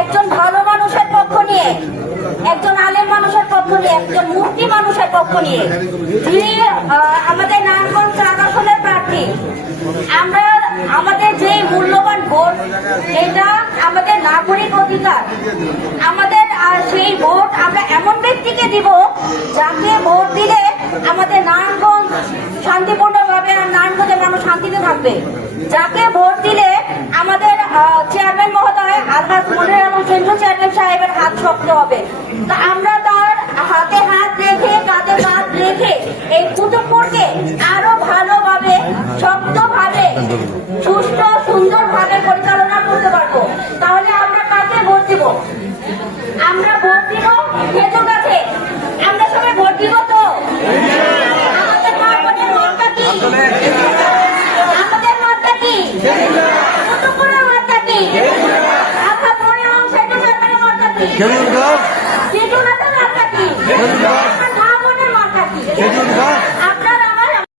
একজন ভালো মানুষের পক্ষ নিয়ে, একজন আলেম মানুষের পক্ষ নিয়ে, একজন মুফতি মানুষের পক্ষ নিয়ে, যিনি আমাদের নারায়ণগঞ্জ 4 আসনের প্রার্থী। আমরা আমাদের যে মূল্যবান ভোট, যেটা আমাদের নাগরিক অধিকার, আমাদের সেই ভোট আমরা এমন ব্যক্তিকে দিব যাকে ভোট দিলে আমাদের নারায়ণগঞ্জ শান্তিপূর্ণভাবে আর নারায়ণগঞ্জের মানুষ শান্তিতে থাকবে। যাকে ভোট দিলে আমাদের চেয়ারম্যান মহোদয় আলহাজ মনির আলম সেন্ট্রাল চেয়ারম্যান সাহেবের হাত শক্ত হবে। তা আমরা তার হাতে হাত রেখে, কাঁধে কাঁধ রেখে এই কুতুবপুরকে আরো ভালোভাবে, শক্তভাবে, সুষ্ঠু সুন্দরভাবে পরিচালনা করতে পারবো। তাহলে আমরা কাকে ভোট দিব? আমরা ভোট দিব খেজুর গাছে। আমরা সবাই ভোট দিব তো? আমাদের মার্কা কি? আমাদের মার্কা কি? কুতুবপুরের মার্কা কি? আলহাজ মনির আলম সেন্ট্রাল চেয়ারম্যানের মার্কা কি? সেজুনাথের মার্কা কি? আমার মা বোনের মার্কা কি?